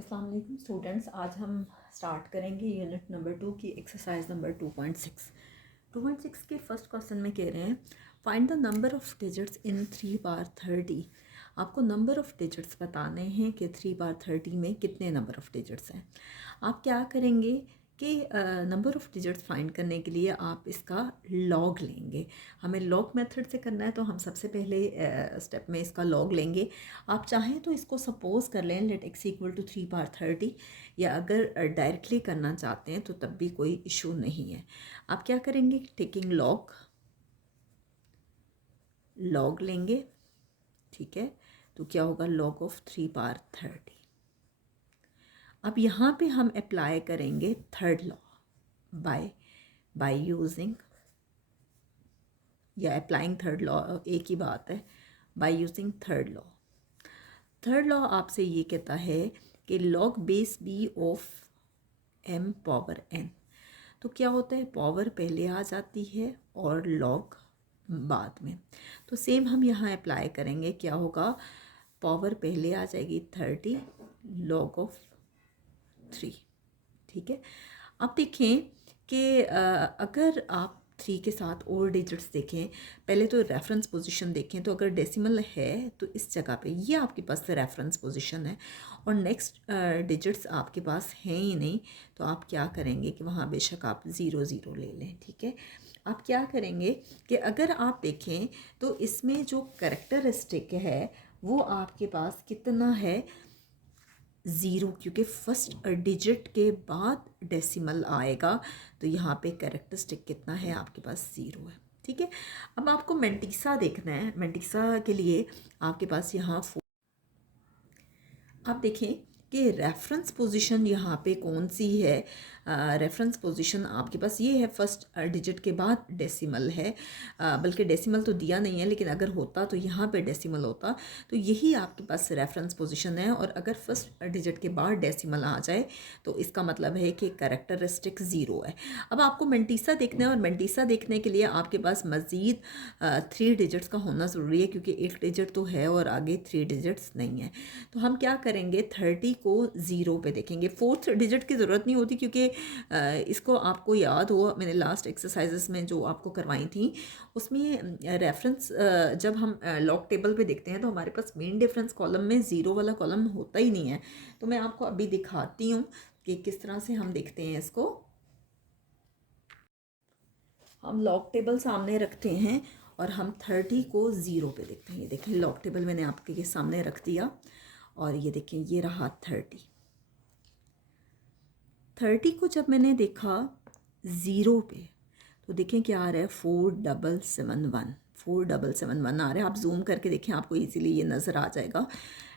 अस्सलाम वालेकुम स्टूडेंट्स, आज हम स्टार्ट करेंगे यूनिट नंबर 2 की एक्सरसाइज नंबर 2.6। 2.6 के फर्स्ट क्वेश्चन में कह रहे हैं find the number of digits इन 3 बार 30। आपको नंबर ऑफ़ डिजिट्स बताने हैं कि 3 बार 30 में कितने नंबर ऑफ़ डिजिट्स हैं। आप क्या करेंगे कि नंबर ऑफ़ डिजिट्स फाइंड करने के लिए आप इसका लॉग लेंगे। हमें लॉग मेथड से करना है, तो हम सबसे पहले स्टेप में इसका लॉग लेंगे। आप चाहें तो इसको सपोज कर लें लेट एक्स इक्वल टू 3 बार 30, या अगर डायरेक्टली करना चाहते हैं तो तब भी कोई इशू नहीं है। आप क्या करेंगे, टेकिंग लॉग लेंगे, ठीक है। तो क्या होगा, लॉग ऑफ 3 बार 30। अब यहाँ पे हम अप्लाई करेंगे थर्ड लॉ बाय यूजिंग, या अप्लाइंग थर्ड लॉ एक ही बात है, by using third law. Third law आपसे ये कहता है कि log base B of m power n। तो क्या होता है, पावर पहले आ जाती है और लॉग बाद में। तो सेम हम यहाँ अप्लाई करेंगे, क्या होगा, पावर पहले आ जाएगी 30 लॉग ऑफ 3, ठीक है। अब देखें कि अगर आप 3 के साथ और डिजिट्स देखें, पहले तो रेफरेंस पोजीशन देखें, तो अगर डेसिमल है तो इस जगह पे ये आपके पास रेफरेंस पोजीशन है, और नेक्स्ट डिजिट्स आपके पास हैं ही नहीं, तो आप क्या करेंगे कि वहाँ बेशक आप 0 0 ले लें, ठीक है। आप क्या करेंगे कि अगर आप देखें तो इसमें जो कैरेक्टरिस्टिक है वो आपके पास कितना है, 0, क्योंकि फर्स्ट डिजिट के बाद डेसिमल आएगा, तो यहाँ पे कैरेक्टरिस्टिक कितना है आपके पास, 0 है, ठीक है। अब आपको मेंटिसा देखना है। मेंटिसा के लिए आपके पास यहाँ आप देखें कि रेफरेंस पोजीशन यहाँ पे कौन सी है। रेफरेंस पोजीशन आपके पास ये है, फर्स्ट डिजिट के बाद डेसिमल है, बल्कि डेसिमल तो दिया नहीं है, लेकिन अगर होता तो यहाँ पे डेसिमल होता, तो यही आपके पास रेफरेंस पोजीशन है। और अगर फर्स्ट डिजिट के बाद डेसिमल आ जाए तो इसका मतलब है कि कैरेक्टरिस्टिक 0 है। अब आपको मेंटिसा देखना है, और मेंटिसा देखने के लिए आपके पास मज़ीद 3 डिजिट्स का होना ज़रूरी है, क्योंकि एक डिजिट तो है और आगे 3 डिजिट्स नहीं है। तो हम क्या करेंगे, 30 को 0 पे देखेंगे। फोर्थ डिजिट की ज़रूरत नहीं होती, क्योंकि इसको आपको याद हो, मैंने लास्ट एक्सरसाइजेस में जो आपको करवाई थी उसमें रेफरेंस जब हम लॉग टेबल पे देखते हैं तो हमारे पास मेन डिफरेंस कॉलम में 0 वाला कॉलम होता ही नहीं है। तो मैं आपको अभी दिखाती हूँ कि किस तरह से हम देखते हैं इसको। हम लॉग टेबल सामने रखते हैं और हम 30 को 0 पे देखते हैं। ये देखें, लॉग टेबल मैंने आपके सामने रख दिया, और ये देखें ये रहा 30 को जब मैंने देखा 0 पे, तो देखें क्या आ रहा है, 4771 आ रहा है। आप जूम करके देखें, आपको इजीली ये नज़र आ जाएगा।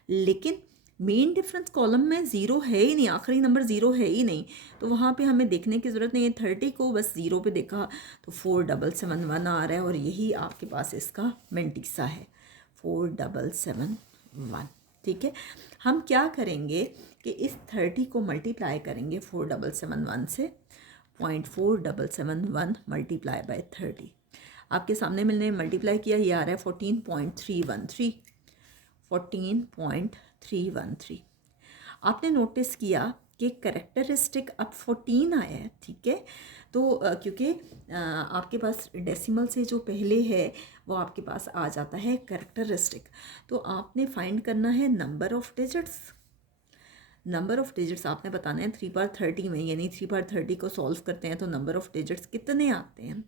लेकिन मेन डिफरेंस कॉलम में 0 है ही नहीं, आखिरी नंबर 0 है ही नहीं, तो वहाँ पे हमें देखने की ज़रूरत नहीं है। 30 को बस 0 पे देखा तो 4771 आ रहा है, और यही आपके पास इसका मेंटिसा है, 4771, ठीक है। हम क्या करेंगे कि इस 30 को मल्टीप्लाई करेंगे 4771 से, 0.4771 मल्टीप्लाई बाय 30। आपके सामने मैंने मल्टीप्लाई किया, ये आ रहा है 14.313। आपने नोटिस किया कि करेक्टरिस्टिक अब 14 आया है, ठीक है। तो क्योंकि आपके पास डेसिमल से जो पहले है वो आपके पास आ जाता है करेक्टरिस्टिक। तो आपने फाइंड करना है number of digits. Number of digits आपने बताना है 3 बार 30 में, यानी 3 बार 30 को सॉल्व करते हैं तो नंबर ऑफ़ डिजिट्स कितने आते हैं।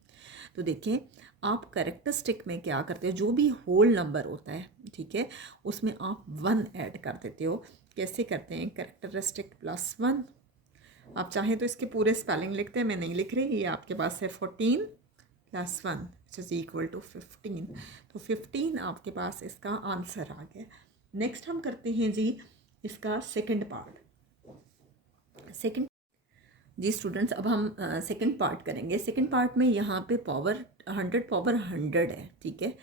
तो देखें, आप कैरेक्टरिस्टिक में क्या करते हो, जो भी होल नंबर होता है, ठीक है, उसमें आप 1 ऐड कर देते हो। कैसे करते हैं, कैरेक्टरिस्टिक प्लस 1। आप चाहें तो इसके पूरे स्पेलिंग लिखते हैं, मैं नहीं लिख रही। ये आपके पास है 14 plus 1 which is equal to 15। तो 15 आपके पास इसका आंसर आ गया। नेक्स्ट हम करते हैं जी इसका सेकंड जी स्टूडेंट्स, अब हम सेकंड पार्ट करेंगे। सेकंड पार्ट में यहाँ पे पावर 100 पावर 100 है, ठीक है,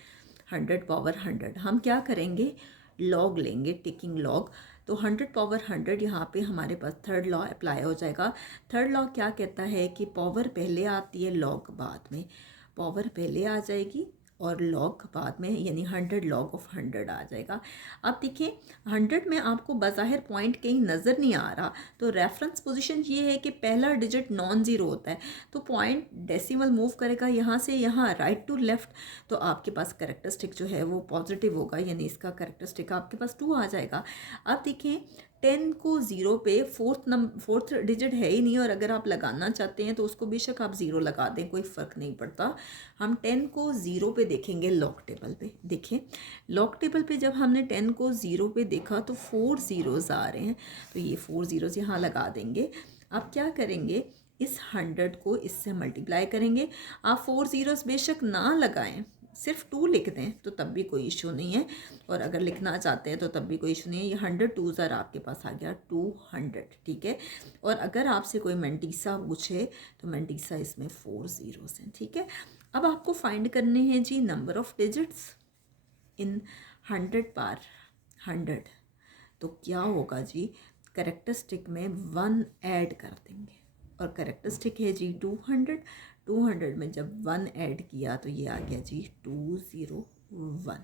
100 पावर 100। हम क्या करेंगे, लॉग लेंगे, टेकिंग लॉग। तो 100 पावर 100 यहाँ पे हमारे पास थर्ड लॉ अप्लाई हो जाएगा। थर्ड लॉ क्या कहता है कि पावर पहले आती है, लॉग बाद में। पावर पहले आ जाएगी और लॉग बाद में, यानी 100 log of 100 आ जाएगा। अब देखिए 100 में आपको बज़ाहिर पॉइंट कहीं नज़र नहीं आ रहा, तो रेफरेंस पोजीशन ये है कि पहला डिजिट नॉन ज़ीरो होता है, तो पॉइंट डेसिमल मूव करेगा यहाँ से यहाँ राइट टू लेफ़्ट, तो आपके पास कैरेक्टरिस्टिक जो है वो पॉजिटिव होगा, यानी इसका कैरेक्टरिस्टिक आपके पास 2 आ जाएगा। अब देखिए 10 को ज़ीरो पे फोर्थ डिजिट है ही नहीं, और अगर आप लगाना चाहते हैं तो उसको बेशक आप ज़ीरो लगा दें, कोई फ़र्क नहीं पड़ता। हम 10 को ज़ीरो पे देखेंगे लॉग टेबल पे। देखें लॉग टेबल पे जब हमने 10 को ज़ीरो पे देखा तो 4 ज़ीरोज़ आ रहे हैं, तो ये 4 ज़ीरोज़ यहाँ लगा देंगे। अब क्या करेंगे, इस 100 को इससे मल्टीप्लाई करेंगे। आप 4 ज़ीरोज़ बेशक ना लगाएं, सिर्फ 2 लिख दें तो तब भी कोई इशू नहीं है, और अगर लिखना चाहते हैं तो तब भी कोई इशू नहीं है। ये 100 2 ज़र आपके पास आ गया 200, ठीक है। और अगर आपसे कोई मेंटीसा पूछे तो मेंटीसा इसमें 4 ज़ीरोज़ हैं, ठीक है। अब आपको फाइंड करने हैं जी नंबर ऑफ़ डिजिट्स इन 100 बार 100, तो क्या होगा जी, कैरेक्टरिस्टिक में 1 ऐड कर देंगे, और कैरेक्टरिस्टिक है जी 200। 200 में जब 1 ऐड किया तो ये आ गया जी 201।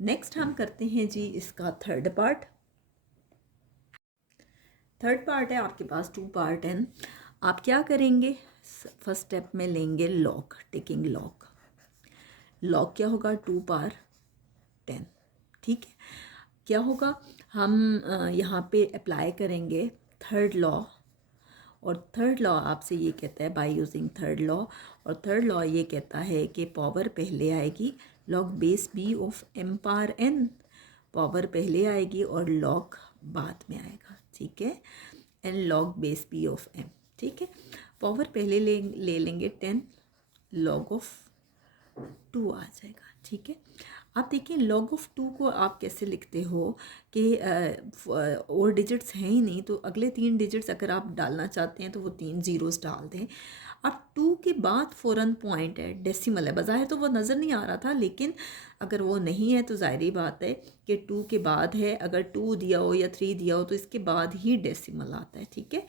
नेक्स्ट हम करते हैं जी इसका थर्ड पार्ट। थर्ड पार्ट है आपके पास 2 पार्ट हैं। आप क्या करेंगे, फर्स्ट स्टेप में लेंगे लॉग, टेकिंग लॉग। लॉग क्या होगा, 2 पावर 10, ठीक है। क्या होगा, हम यहाँ पे अप्लाई करेंगे थर्ड लॉ, और थर्ड लॉ आपसे ये कहता है बाय यूजिंग थर्ड लॉ, और थर्ड लॉ ये कहता है कि पावर पहले आएगी, log base B of m power n, power पहले आएगी और लॉग बाद में आएगा, ठीक है। N log base B of m, ठीक है। पावर पहले ले लेंगे 10, लॉग ऑफ 2 आ जाएगा, ठीक है। आप देखिए log ऑफ 2 को आप कैसे लिखते हो कि और डिजिट्स हैं ही नहीं, तो अगले 3 डिजिट्स अगर आप डालना चाहते हैं तो वो 3 ज़ीरोज़ डाल दें। अब 2 के बाद फ़ौरन पॉइंट है, डेसिमल है, बज़ाहिर तो वो नज़र नहीं आ रहा था, लेकिन अगर वो नहीं है तो ज़ाहिरी बात है कि 2 के बाद है, अगर 2 दिया हो या 3 दिया हो तो इसके बाद ही डेसिमल आता है, ठीक है।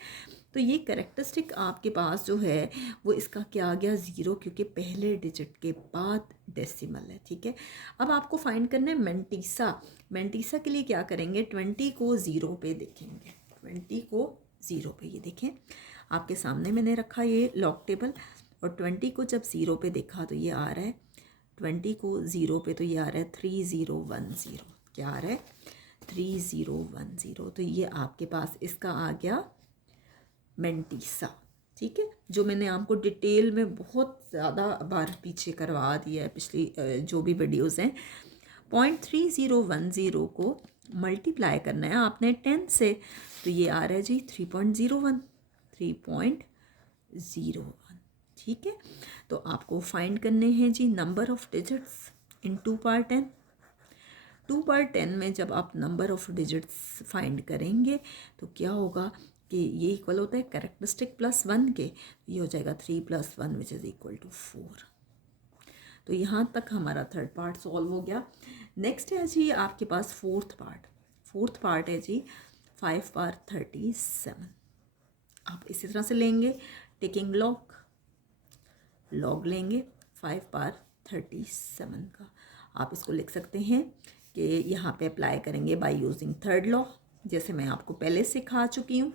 तो ये कैरेक्टरिस्टिक आपके पास जो है वो इसका क्या आ गया, 0, क्योंकि पहले डिजिट के बाद डेसिमल है, ठीक है। अब आपको फाइंड करना है मेंटीसा। मेंटीसा के लिए क्या करेंगे, 20 को 0 पे देखेंगे, 20 को 0 पे, ये देखें आपके सामने मैंने रखा ये लॉग टेबल, और 20 को जब 0 पे देखा तो ये आ रहा है, 20 को 0 पे तो ये आ रहा है 3010, क्या आ रहा है 3010, तो ये आपके पास इसका आ गया मेंटीसा, ठीक है। जो मैंने आपको डिटेल में बहुत ज़्यादा बार पीछे करवा दिया है पिछली जो भी वीडियोस हैं। 0.3010 को मल्टीप्लाई करना है आपने 10 से, तो ये आ रहा है जी 3.01, 3.01, ठीक है। तो आपको फाइंड करने हैं जी number of digits in 2 power 10। 2 power 10 में जब आप नंबर ऑफ़ डिजिट्स फाइंड करेंगे तो क्या होगा कि ये इक्वल होता है कैरेक्टरिस्टिक प्लस 1 के, ये हो जाएगा 3 + 1 विच इज़ इक्वल टू 4। तो यहाँ तक हमारा थर्ड पार्ट सॉल्व हो गया। नेक्स्ट है जी आपके पास फोर्थ पार्ट। फोर्थ पार्ट है जी 5 पावर 37। आप इसी तरह से लेंगे, टेकिंग लॉग, लॉग लेंगे 5 पावर 37 का। आप इसको लिख सकते हैं कि यहाँ पे अप्लाई करेंगे बाय यूजिंग थर्ड लॉ, जैसे मैं आपको पहले सिखा चुकी हूँ।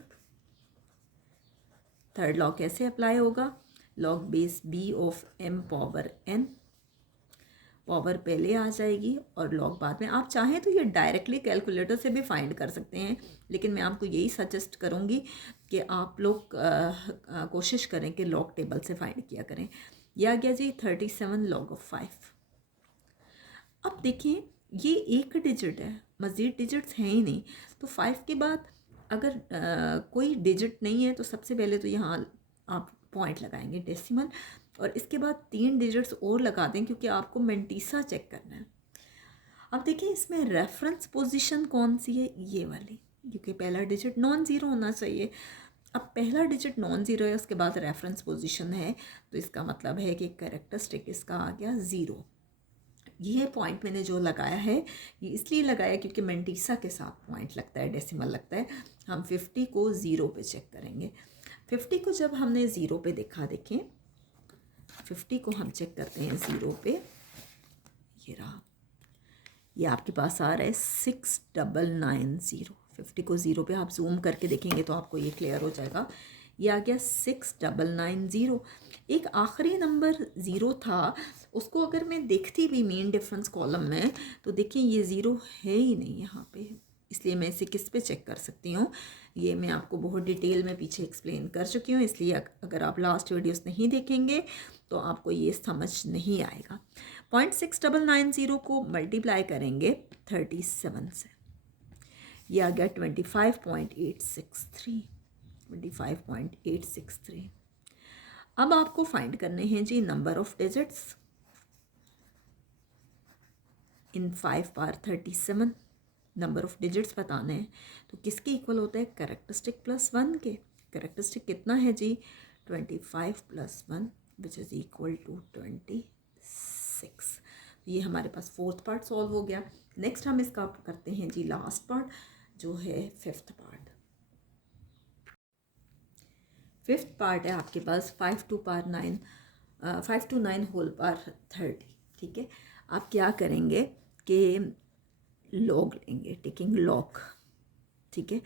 थर्ड लॉ कैसे अप्लाई होगा, log base B of m power n, power पहले आ जाएगी और लॉग बाद में। आप चाहें तो ये डायरेक्टली कैलकुलेटर से भी फाइंड कर सकते हैं, लेकिन मैं आपको यही सजेस्ट करूँगी कि आप लोग कोशिश करें कि लॉग टेबल से फाइंड किया करें। यह आ गया जी 37 log of 5। अब देखिए ये एक डिजिट है, मज़ीद डिजिट्स हैं ही नहीं, तो 5 के बाद अगर कोई डिजिट नहीं है तो सबसे पहले तो यहाँ आप पॉइंट लगाएंगे डेसिमल, और इसके बाद 3 डिजिट्स और लगा दें क्योंकि आपको मेंटीसा चेक करना है। अब देखिए इसमें रेफरेंस पोजीशन कौन सी है, ये वाली, क्योंकि पहला डिजिट नॉन ज़ीरो होना चाहिए। अब पहला डिजिट नॉन ज़ीरो है, उसके बाद रेफरेंस पोजीशन है, तो इसका मतलब है कि कैरेक्टरिस्टिक इसका आ गया 0। ये पॉइंट मैंने जो लगाया है ये इसलिए लगाया क्योंकि मेंटीसा के साथ पॉइंट लगता है, डेसिमल लगता है। हम 50 को 0 पे चेक करेंगे। 50 को जब हमने 0 पे देखा, देखें 50 को हम चेक करते हैं 0 पे, ये रहा, ये आपके पास आ रहा है 6990। 50 को 0 पे आप जूम करके देखेंगे तो आपको ये क्लियर हो जाएगा। ये आ गया 6990। एक आखिरी नंबर 0 था, उसको अगर मैं देखती भी मीन डिफरेंस कॉलम में तो देखिए ये 0 है ही नहीं यहाँ पे, इसलिए मैं इसे किस पे चेक कर सकती हूँ, ये मैं आपको बहुत डिटेल में पीछे एक्सप्लेन कर चुकी हूँ, इसलिए अगर आप लास्ट वीडियोस नहीं देखेंगे तो आपको ये समझ नहीं आएगा। 0.6990 को मल्टीप्लाई करेंगे 37 से, ये आ गया 25.863। 25.863। अब आपको फाइंड करने हैं जी number of digits in 5 power 37। Number of digits बताने हैं तो किसके इक्वल होता है, कैरेक्टरिस्टिक प्लस 1 के। कैरेक्टरिस्टिक कितना है जी, 25 + 1 विच इज़ इक्वल टू 26। ये हमारे पास फोर्थ पार्ट सॉल्व हो गया। नेक्स्ट हम इसका करते हैं जी लास्ट पार्ट, जो है फिफ्थ पार्ट। फिफ्थ पार्ट है आपके पास 5 to 9 5 to 9 होल पावर 30। ठीक है, आप क्या करेंगे कि लॉग लेंगे, टेकिंग लॉग। ठीक है,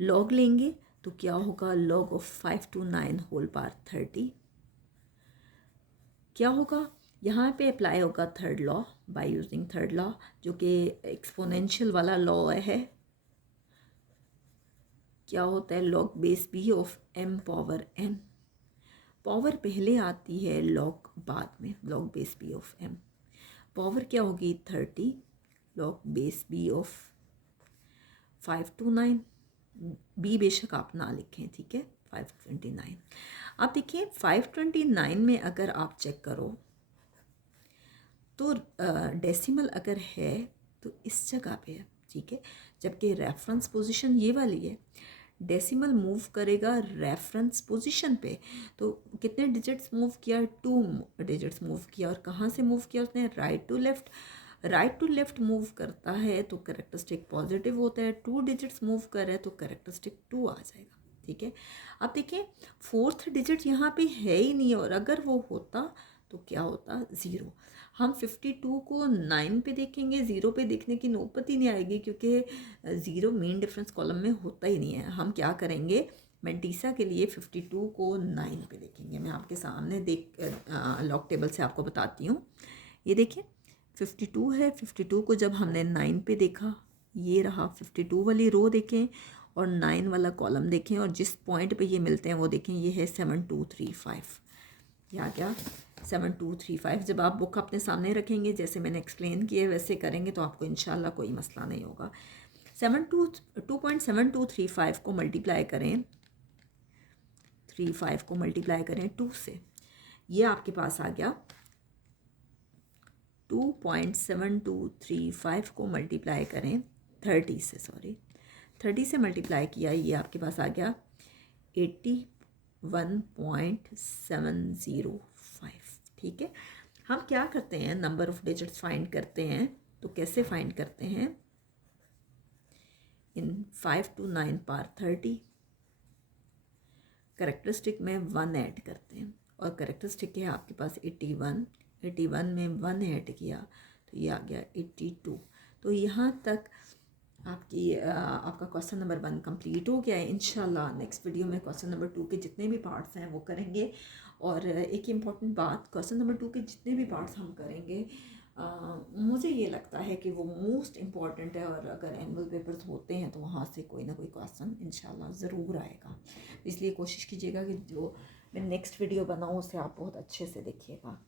लॉग लेंगे तो क्या होगा, log of 5 to 9 whole power 30 क्या होगा, यहाँ पे अप्लाई होगा third law by using third law, जो कि एक्सपोनेंशियल वाला लॉ है। क्या होता है, log base b of m power n। Power पहले आती है, लॉग बाद में, log base b of m। Power क्या होगी 30, log base b of 5 to 9। b बेशक आप ना लिखें, ठीक है, 529। अब देखिए 529 में अगर आप चेक करो तो डेसिमल अगर है तो इस जगह पे है, ठीक है, जबकि रेफरेंस पोजीशन ये वाली है। डेसिमल मूव करेगा रेफरेंस पोजीशन पे, तो कितने डिजिट्स मूव किया, 2 डिजिट्स मूव किया। और कहाँ से मूव किया उसने, right to left. Right to left move करता है तो कैरेक्टरिस्टिक पॉजिटिव होता है, 2 डिजिट्स मूव कर रहा है तो कैरेक्टरिस्टिक 2 आ जाएगा। ठीक है, अब देखिए फोर्थ डिजिट यहाँ पे है ही नहीं, और अगर वो होता तो क्या होता, 0। हम 52 को 9 पे देखेंगे, 0 पे देखने की नौबत ही नहीं आएगी, क्योंकि 0 मेन डिफरेंस कॉलम में होता ही नहीं है। हम क्या करेंगे, मेंटीसा के लिए 52 को 9 पे देखेंगे। मैं आपके सामने लॉग टेबल से आपको बताती हूँ। ये देखिए 52 है, 52 को जब हमने 9 पे देखा, ये रहा 52 वाली रो देखें और 9 वाला कॉलम देखें, और जिस पॉइंट पे ये मिलते हैं वो देखें, ये है 7235। या क्या 7235। जब आप बुक अपने सामने रखेंगे, जैसे मैंने एक्सप्लेन किए वैसे करेंगे, तो आपको इंशाल्लाह कोई मसला नहीं होगा। 2.7235 को मल्टीप्लाई करें, 35 को मल्टीप्लाई करें 2 से, ये आपके पास आ गया 2.7235 को मल्टीप्लाई करें 30 से, सॉरी 30 से मल्टीप्लाई किया, ये आपके पास आ गया 81.705। ठीक है, हम क्या करते हैं, नंबर ऑफ डिजिट्स फाइंड करते हैं, तो कैसे फाइंड करते हैं, इन 5 to 9 पावर 30 कैरेक्टरिस्टिक में 1 ऐड करते हैं, और कैरेक्टरिस्टिक है आपके पास 81। 81 में 1 ऐड किया तो ये आ गया 82। तो यहाँ तक आपका क्वेश्चन नंबर 1 कंप्लीट हो गया है। इंशाल्लाह नेक्स्ट वीडियो में क्वेश्चन नंबर 2 के जितने भी पार्ट्स हैं वो करेंगे। और एक इम्पॉर्टेंट बात, क्वेश्चन नंबर 2 के जितने भी पार्ट्स हम करेंगे, मुझे ये लगता है कि वो मोस्ट इम्पॉर्टेंट है, और अगर एनुअल पेपर्स होते हैं तो वहाँ से कोई ना कोई क्वेश्चन इंशाल्लाह ज़रूर आएगा। इसलिए कोशिश कीजिएगा कि जो मैं नेक्स्ट वीडियो बनाऊँ उसे आप बहुत अच्छे से देखिएगा।